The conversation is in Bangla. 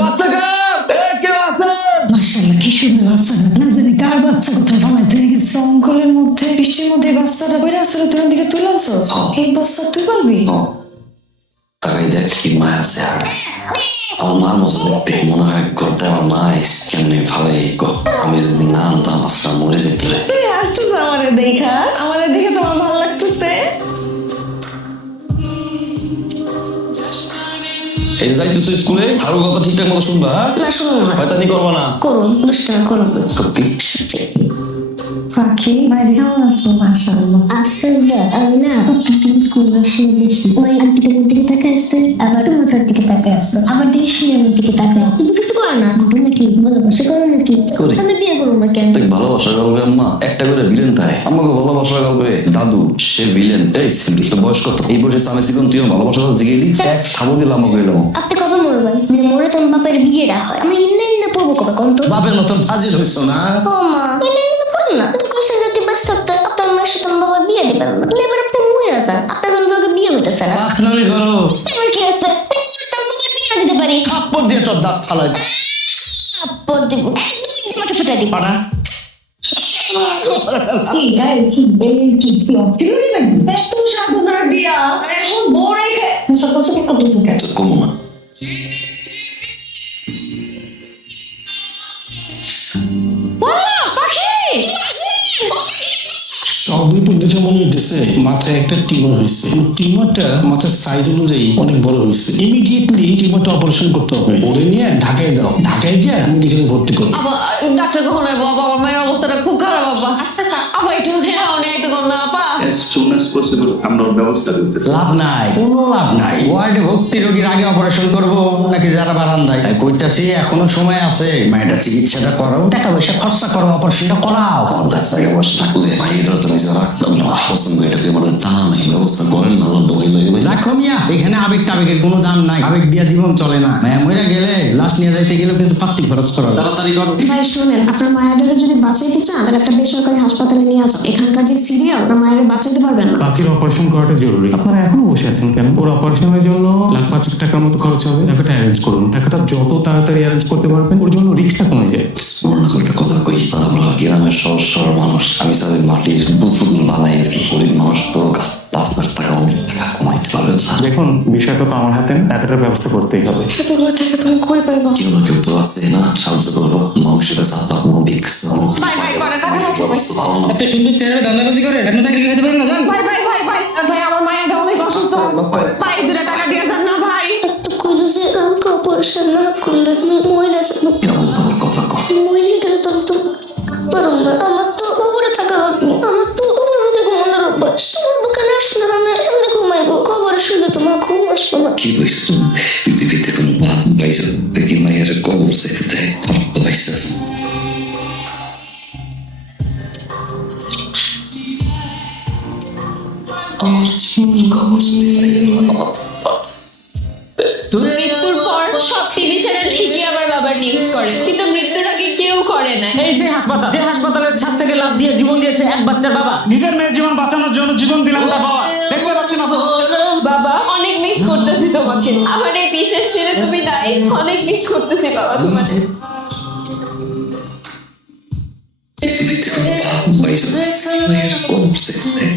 বাচ্চা কার কেউ আছে? মাশাআল্লাহ কি সুন্দর বাচ্চাটা, না জানি কার বাচ্চা, কোথায় ফালাই তুই গেছে জঙ্গলের মধ্যে বৃষ্টির মধ্যে বাচ্চাটা বেড়ে আসলে তুই দিকে তুলে আনছো। এই বাচ্চা তুই পারবি? তাকাই দেখ কি মায় আছে আর আমার মার মতো দেখতে মনে হয় ঘরটা আমার মা কেমনি ফালাই আমি যদি না আনতাম আজকে মরে যেত রে। তুই আসতেছ আমারে দেখা, আমারে দেখে তোমার ভালো লাগতেছে। এই যে যাইতেছো স্কুলে, কারো কথা ঠিকঠাক মতো শুনবা। না শুনুন না, শয়তানি করবা না। করুন দুষ্টামি করুন। সত্যি পাখি মায়ের কেমন আছো? মাশাআল্লাহ আসলে আমি না স্কুল বসে দেখি ওই আন্টিটার দিকে তাকায় আছে, আবার তোমার দিকে তাকায় আছে, আবার দেখি আমার দিকে তাকায় আছে, কিন্তু কিছু করে না। ঘটনা নাকি ভালোবাসা করে নাকি? করি। আমি বিয়ে করবো না কেন? তুই ভালোবাসার গল্পে আম্মা একটা করে ভিলেন তাই আমাকে ভালোবাসার গল্পে দাদু সে ভিলেন। এই সিম্বি তো বয়স কত? এই বয়সে আমি ছিলাম তুই ভালোবাসা জিগেলি এক খাবো দিলাম আমাকে এলাম। আপনি কবে মরবেন? মরে তোমার বাপের বিয়েটা হয়, আমি ইন্না ইন্না পড়বো কবে কোন তো? বাপের মতন ফাজিল হইছ না। ও মা ইন্না ইন্না পড় না, তো কৈশন যদি বাস থাকতে আপনার মায়ের সাথে আমার বাবা বিয়ে দিবেন না, এবার আপনি মরে যান, আপনার জন্য তোকে বিয়ে হইতেছে না। পাকনামি করো, এবার কি আছে? তার বাবার বিয়ে দিতে পারি, থাপ্পড় দিয়ে তোর দাঁত ফালাই আপদ দিব, তোমাকে ফেটে দিব। পাড়া। কি গাই কি বেল কি কি অফিউরি নাকি এত সাধনার বিয়া আর এখন বড় রেখে মুসা কষ্ট কত থেকে কোনো না বলা পাখি সবই পদ্ধতি মনে হইতেছে মাথায় একটা টিউমার হয়েছে। টিউমারটা মাথার সাইজ অনুযায়ী অনেক বড় হয়েছে। ইমিডিয়েটলি টিউমারটা অপারেশন করতে হবে। ওরে নিয়ে ঢাকায় যাও, ঢাকায় গিয়ে মেডিকেলে ভর্তি করো। আবার ডাক্তার কখন আইবো? বাবা আমার মায়ের অবস্থাটা খুব খারাপ। বাবা আস্তে আবার একটু হ্যাঁ অনেক তো না আপা। as soon as possible আমরা ওর ব্যবস্থা করতেছি। লাভ নাই, কোনো লাভ নাই। ওয়ার্ডে ভর্তি রোগীর আগে অপারেশন করব নাকি যারা বারান্দায়? তাই কইতাছি এখনো সময় আছে, মায়ের চিকিৎসাটা করো, টাকা পয়সা খরচা করো, অপারেশনটা করাও। আমার ডাক্তারকে বসে থাকলে ভাইয়েরা তুমি যা রাখতাম না পছন্দ এটাকে মানে টানা নাই ব্যবস্থা করেন না দোয়াই লাগে ভাই। রাখো মিয়া, এখানে আবেগ টাবেগের কোনো দাম নাই। আবেগ দিয়া জীবন চলে না। মায়া মরে গেলে লাশ নিয়ে যাইতে গেলেও কিন্তু পাত্তি খরচ করো। তাড়াতাড়ি করো। ভাই শুনেন, আপনার মায়ের যদি বাঁচাইতে চান তাহলে একটা বেসরকারি হাসপাতালে নিয়ে আসেন। এখানকার যে সিরিয়াল, আপনার মায়ের বাঁচাইতে পারবেন না। পাখির অপারেশন করাটা জরুরি। আপনারা এখনো বসে আছেন কেন? ওর অপারেশনের জন্য লাখ 5 টাকার মতো খরচ হবে। টাকাটা অ্যারেঞ্জ করুন। টাকাটা যত তাড়াতাড়ি অ্যারেঞ্জ করতে পারবেন ওর জন্য রিস্কটা কমে যায়। স্মরণ করে একটা কথা কই, আমরা গ্রামের সহজ সরল মানুষ, আমি তাদের মাটির বুদবুদ বানাই আর কি। গরিব মানুষ তো 5 লাখ টাকা অনেক টাকা কমাইতে পারবেন স্যার। দেখুন বিষয়টা তো আমার হাতে না, টাকাটার ব্যবস্থা করতেই হবে। এতগুলো টাকা তুমি কই পাইবা? কেউ না কেউ তো আছে না সাহায্য করবো। মানুষের সাপলাত বিক্স ভাই ভাই করে টাকা ব্যবস্থা ভালো না। এত সুন্দর চেহারা দান্দাবাজি করে আপনি তাকে খেতে পারেন না জান? ভাই ভাই ভাই ভাই ভাই আমার মায়ের অনেক অসুস্থ। ভাই 2 টাকা দিয়ে যান না ভাই। তো কইলো যে আমাকে অপারেশন না করলে মরে যাবে, কেমন কেমন কথা কর। মরে গেলে তো পারো না। আমার তো উপরে থাকা লাগবে, আমার তো উপরে ঘুমানোর অভ্যাস। তোমার দোকানে আসলে আমি এমনি ঘুমাইবো, কবরে শুলে তোমার ঘুম আসবে না। কি কইছিস তুমি? পৃথিবীতে কোনো বাপ বাইসা দেখি মায়ের কবর চাইতে দেয় বাইসাস। মৃত্যুর পর সব টিভি চ্যানেল ঠিকই আবার বাবার নিউজ করে, কিন্তু মৃত্যুর আগে কেউ করে না। এই সেই হাসপাতাল, যে হাসপাতালের ছাদ থেকে লাফ দিয়ে জীবন দিয়েছে এক বাচ্চার বাবা। নিজের মেয়ের জীবন বাঁচানোর জন্য জীবন দিলাম তার বাবা। দেখতে পাচ্ছেন আপনি? বাবা অনেক মিস করতেছি তোমাকে, আমার এই বিশেষ দিনে তুমি নাই, অনেক মিস করতেছি বাবা তোমাকে। পৃথিবীতে কোনো বাপ বাইসা মায়ের কবর চাইতে দেয়।